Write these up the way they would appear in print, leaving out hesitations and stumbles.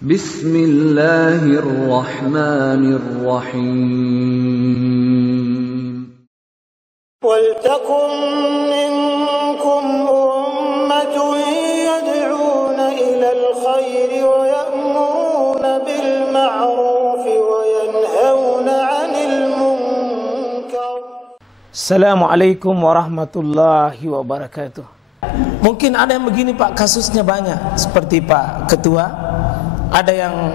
Bismillahirrahmanirrahim. Waltakum minkum ummatun yad'una ilal khairi wa ya'muruna bil ma'ruf wa yanhauna 'anil munkar. Assalamualaikum warahmatullahi wabarakatuh. Mungkin ada yang begini Pak, kasusnya banyak. Seperti Pak Ketua, ada yang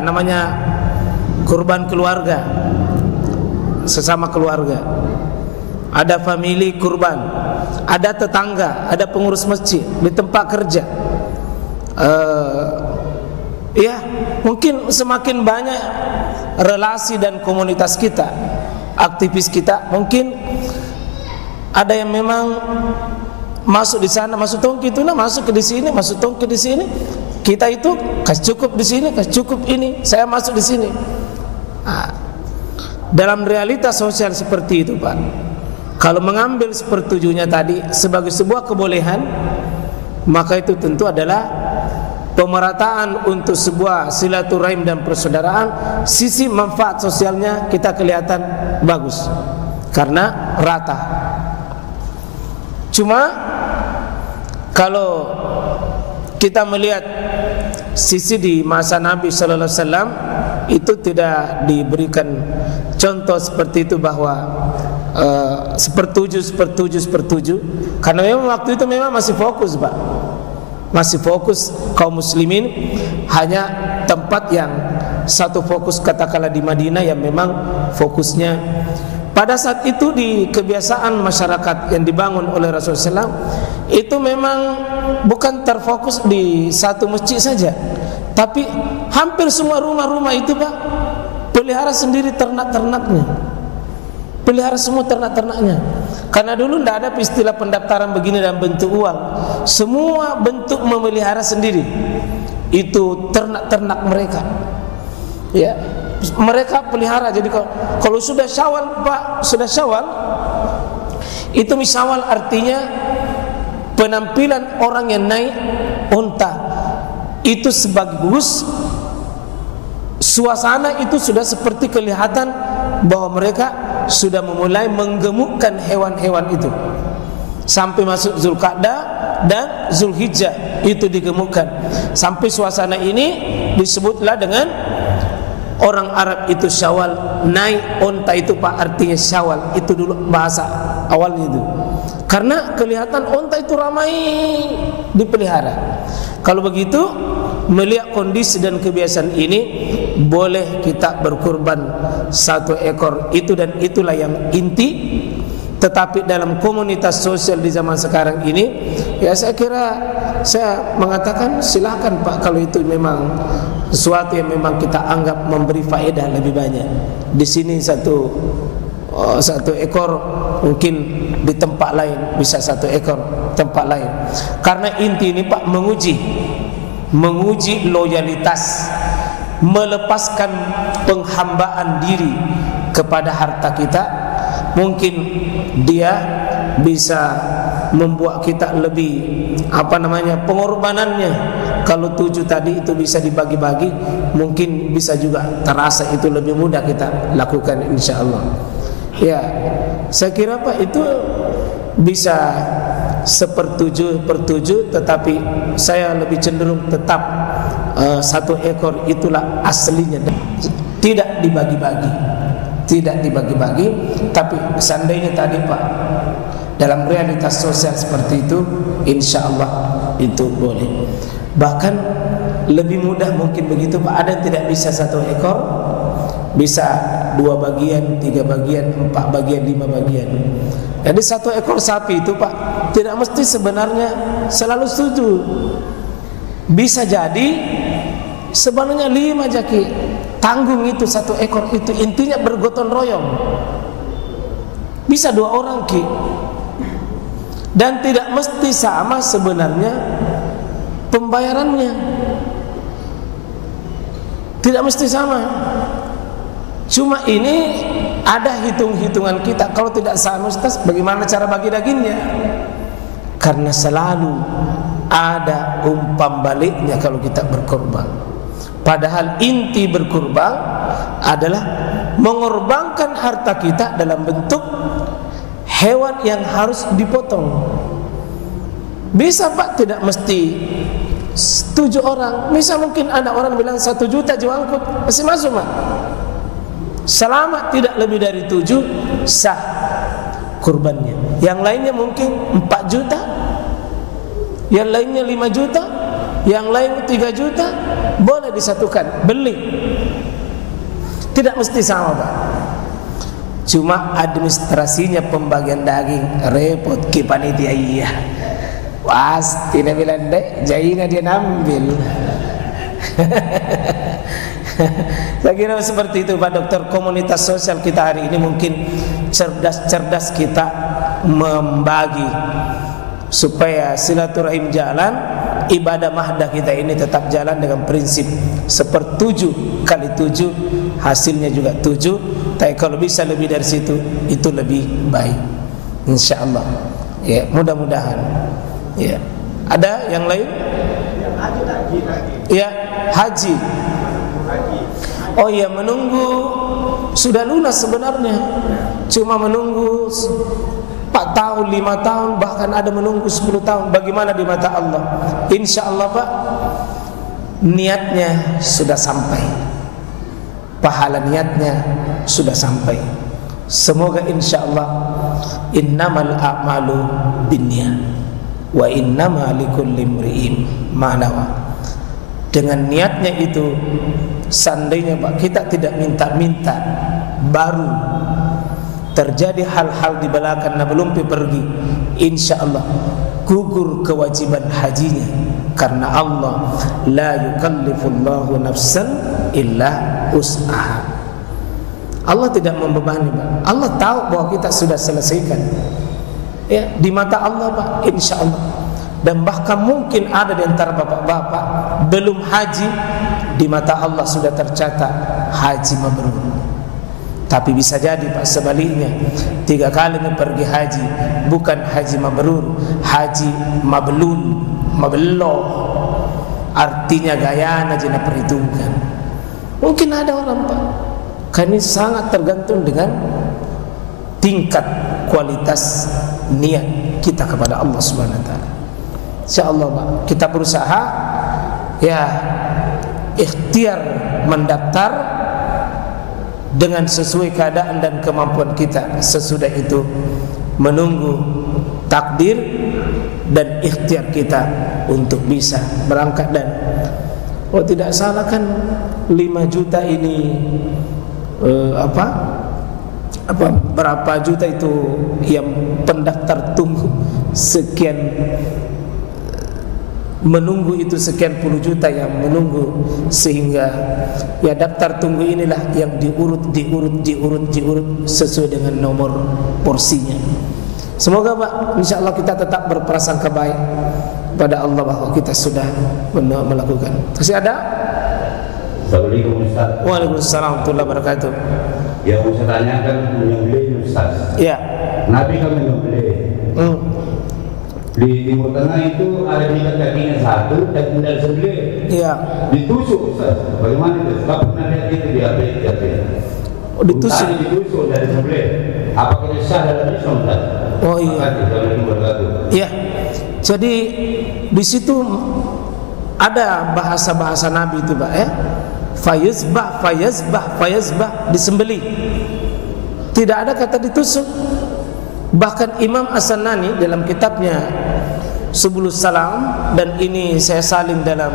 namanya kurban keluarga, sesama keluarga. Ada famili kurban, ada tetangga, ada pengurus masjid di tempat kerja. Ya, mungkin semakin banyak relasi dan komunitas kita, aktivis kita, mungkin ada yang memang masuk di sana, masuk tongki itu, masuk ke di sini, masuk tongki di sini. Kita itu kasih cukup di sini, kasih cukup ini, saya masuk di sini. Dalam realitas sosial seperti itu, Pak, kalau mengambil sepertujuhnya tadi sebagai sebuah kebolehan, maka itu tentu adalah pemerataan untuk sebuah silaturahim dan persaudaraan. Sisi manfaat sosialnya kita kelihatan bagus karena rata. Cuma kalau kita melihat sisi di masa Nabi sallallahu alaihi wasallam, itu tidak diberikan contoh seperti itu, bahwa sepertujuh karena memang waktu itu memang masih fokus, Pak, masih fokus kaum muslimin, hanya tempat yang satu fokus katakanlah di Madinah yang memang fokusnya pada saat itu di kebiasaan masyarakat yang dibangun oleh Rasulullah SAW, itu memang bukan terfokus di satu masjid saja, tapi hampir semua rumah-rumah itu, Pak, pelihara sendiri ternak-ternaknya, pelihara semua ternak-ternaknya. Karena dulu tidak ada istilah pendaftaran begini dalam bentuk uang, semua bentuk memelihara sendiri. Itu ternak-ternak mereka, ya, mereka pelihara. Jadi kalau sudah Syawal, Pak, sudah Syawal, itu Syawal artinya penampilan orang yang naik unta itu sebagus, suasana itu sudah seperti kelihatan bahwa mereka sudah memulai menggemukkan hewan-hewan itu. Sampai masuk Zulqa'dah dan Zulhijjah itu digemukkan. Sampai suasana ini disebutlah dengan orang Arab itu Syawal, naik unta itu, Pak, artinya Syawal. Itu dulu bahasa awalnya itu. Karena kelihatan unta itu ramai dipelihara. Kalau begitu, melihat kondisi dan kebiasaan ini, boleh kita berkurban satu ekor itu, dan itulah yang inti. Tetapi dalam komunitas sosial di zaman sekarang ini, ya saya kira, saya mengatakan silahkan, Pak, kalau itu memang sesuatu yang memang kita anggap memberi faedah lebih banyak. Di sini satu ekor, mungkin di tempat lain bisa satu ekor tempat lain. Karena inti ini, Pak, menguji loyalitas, melepaskan penghambaan diri kepada harta kita. Mungkin dia bisa membuat kita lebih pengorbanannya. Kalau 7 tadi itu bisa dibagi-bagi, mungkin bisa juga terasa itu lebih mudah kita lakukan, insyaallah. Ya, saya kira, Pak, itu bisa sepertujuh, tetapi saya lebih cenderung tetap satu ekor itulah aslinya, tidak dibagi-bagi. Tidak dibagi-bagi. Tapi seandainya tadi, Pak, dalam realitas sosial seperti itu, insyaallah itu boleh. Bahkan lebih mudah mungkin begitu, Pak. Ada yang tidak bisa satu ekor, bisa 2 bagian, 3 bagian, 4 bagian, 5 bagian. Jadi satu ekor sapi itu, Pak, tidak mesti sebenarnya selalu setuju. Bisa jadi sebenarnya 5 jaki. Tanggung itu satu ekor itu, intinya bergotong royong. Bisa 2 orang, Ki. Dan tidak mesti sama sebenarnya pembayarannya. Tidak mesti sama. Cuma ini ada hitung-hitungan kita. Kalau tidak sama, Ustaz, bagaimana cara bagi dagingnya? Karena selalu ada umpan baliknya kalau kita berkorban. Padahal inti berkorban adalah mengorbankan harta kita dalam bentuk hewan yang harus dipotong. Bisa Pak, tidak mesti 7 orang. Bisa mungkin ada orang bilang 1 juta jiwa angkut, masih masuk Pak. Selama tidak lebih dari 7 sah kurbannya. Yang lainnya mungkin 4 juta, yang lainnya 5 juta, yang lain 3 juta, boleh disatukan, beli. Tidak mesti sama Pak. Cuma administrasinya pembagian daging repot ki panitia. Iya, pasti dia bilang dek, jahina dia nambil. Saya kira seperti itu Pak Dokter. Komunitas sosial kita hari ini mungkin cerdas-cerdas kita membagi supaya silaturahim jalan, ibadah mahdah kita ini tetap jalan dengan prinsip 1/7 kali 7 hasilnya juga 7. Tapi kalau bisa lebih dari situ itu lebih baik, insyaallah. Ya, mudah-mudahan. Ya. Ada yang lain? Ya, haji. Oh iya, menunggu sudah lunas sebenarnya. Cuma menunggu 4 tahun, 5 tahun, bahkan ada menunggu 10 tahun. Bagaimana di mata Allah? Insyaallah Pak, niatnya sudah sampai, pahala niatnya sudah sampai. Semoga insyaallah, innamal a'malu binniyat wa innama likulli imri'in ma nawa. Dengan niatnya itu, seandainya Pak kita tidak minta-minta, baru terjadi hal-hal di belakang belum pergi, insyaallah gugur kewajiban hajinya. Karena Allah la yukallifullahu nafsan illa usaha. Allah tidak membebani Pak. Allah tahu bahwa kita sudah selesaikan. Ya, di mata Allah Pak, insyaallah. Dan bahkan mungkin ada di antara bapak-bapak belum haji, di mata Allah sudah tercatat haji mabrur. Tapi bisa jadi Pak sebaliknya, 3 kali pergi haji, bukan haji mabrur, haji mablun, mabelloh. Artinya gayana jena perhitungkan. Mungkin ada orang Pak. Karena ini sangat tergantung dengan tingkat kualitas niat kita kepada Allah Subhanahu wa taala. Insyaallah Pak, kita berusaha ya ikhtiar mendaftar dengan sesuai keadaan dan kemampuan kita. Sesudah itu menunggu takdir dan ikhtiar kita untuk bisa berangkat. Dan tidak salah kan 5 juta ini berapa juta itu yang pendaftar tunggu, sekian menunggu itu sekian puluh juta yang menunggu, sehingga ya daftar tunggu inilah yang diurut sesuai dengan nomor porsinya. Semoga Pak, insyaallah kita tetap berprasangka baik pada Allah bahwa kita sudah melakukan. Masih ada? Assalamualaikum Ustaz. Waalaikumsalam warahmatullahi wabarakatuh. Yang saya tanyakan menyembelih Ustaz. Ya. Nabi kan menyembelih. Di Timur Tengah itu ada ikat kakinya 1 dan tidak disembelih. Iya. Ditusuk Ustaz. Bagaimana itu? Saya pernah lihat itu di HP. Oh, ditusuk. Ditusuk dari disembelih. Apakah itu sah dalam Islam Ustaz? Oh iya. Iya. Jadi di situ ada bahasa-bahasa Nabi itu Pak ya. Fayazbah disembelih. Tidak ada kata ditusuk. Bahkan Imam As-Sanani dalam kitabnya Subulus Salam, dan ini saya salin dalam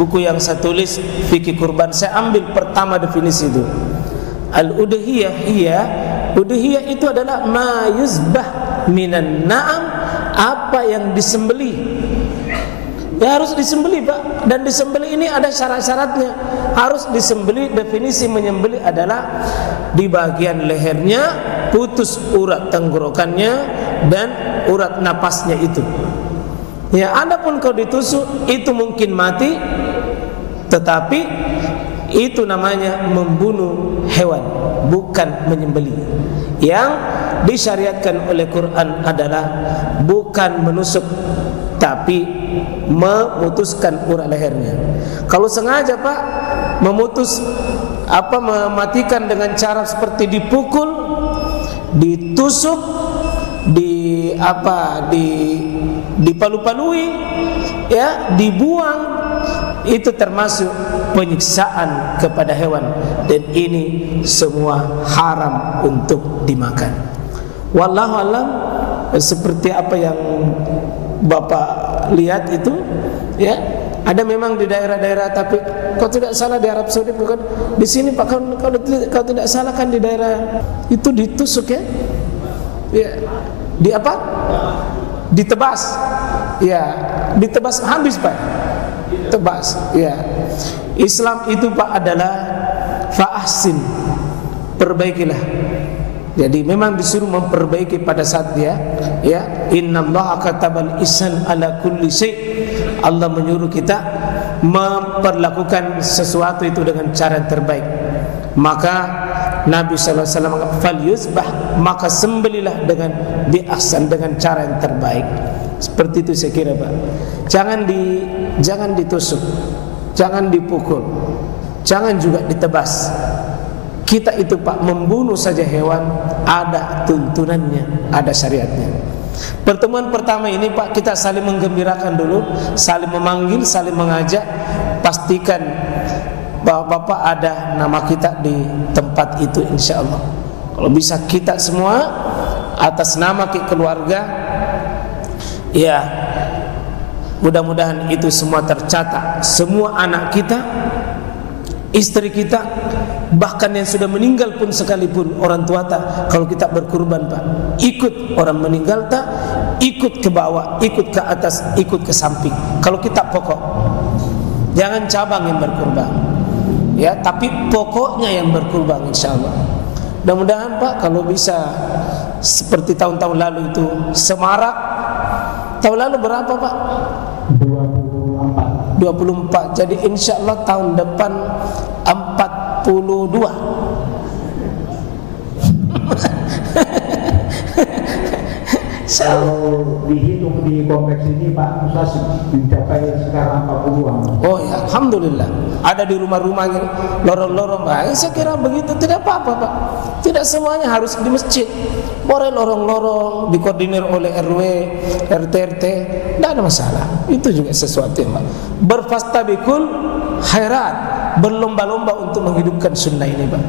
buku yang saya tulis Fikih Kurban, saya ambil pertama definisi itu. Udhiyah itu adalah ma yuzbah minan na'am, apa yang disembelih. Ya harus disembelih Pak, dan disembelih ini ada syarat-syaratnya. Harus disembelih, definisi menyembelih adalah di bagian lehernya putus urat tenggorokannya dan urat napasnya itu. Ya, adapun kalau ditusuk itu mungkin mati, tetapi itu namanya membunuh hewan, bukan menyembelih. Yang disyariatkan oleh Quran adalah bukan menusuk tapi memutuskan urat lehernya. Kalau sengaja Pak mematikan dengan cara seperti dipukul, ditusuk, dipalu-palui, ya, dibuang, itu termasuk penyiksaan kepada hewan, dan ini semua haram untuk dimakan. Wallahu alam, seperti apa yang Bapak lihat itu, ya, ada memang di daerah-daerah, tapi kalau tidak salah di Arab Saudi bukan di sini Pak, kalau tidak salah kan di daerah itu ditusuk, ya, ya, ditebas, ya, ditebas habis Pak, tebas, ya. Islam itu Pak adalah fa'ahsin, perbaikilah. Jadi memang disuruh memperbaiki pada saat dia, ya, innallaha katabal ihsan ala kulli syai'. Allah menyuruh kita memperlakukan sesuatu itu dengan cara yang terbaik. Maka Nabi sallallahu alaihi wasallam mengatakan falyuzbah, maka sembelilah dengan bi'ahsan, dengan cara yang terbaik. Seperti itu saya kira Pak. Jangan ditusuk, jangan dipukul, jangan juga ditebas. Kita itu Pak membunuh saja hewan ada tuntunannya, ada syariatnya. Pertemuan pertama ini Pak, kita saling menggembirakan dulu, saling memanggil, saling mengajak. Pastikan bahwa Bapak ada nama kita di tempat itu insya Allah. Kalau bisa kita semua atas nama keluarga, ya, mudah-mudahan itu semua tercatat. Semua anak kita, istri kita, bahkan yang sudah meninggal pun sekalipun orang tua tak, kalau kita berkurban Pak, ikut orang meninggal tak, ikut ke bawah, ikut ke atas, ikut ke samping. Kalau kita pokok, jangan cabang yang berkurban, ya, tapi pokoknya yang berkurban insya Allah. Mudah-mudahan Pak, kalau bisa seperti tahun-tahun lalu itu semarak. Tahun lalu berapa Pak? 24. Jadi insya Allah tahun depan 42. Kalau dihitung di kompleks ini Pak Ustaz mencapai sekarang 40-an. Oh ya, alhamdulillah. Ada di rumah-rumah ini lorong-lorong Pak. Saya kira begitu, tidak apa-apa Pak. Tidak semuanya harus di masjid. Boleh lorong-lorong dikoordinir oleh RW, RT, tidak ada masalah. Itu juga sesuatu yang Pak. Berfastabikul khairat, berlomba-lomba untuk menghidupkan sunnah ini Pak.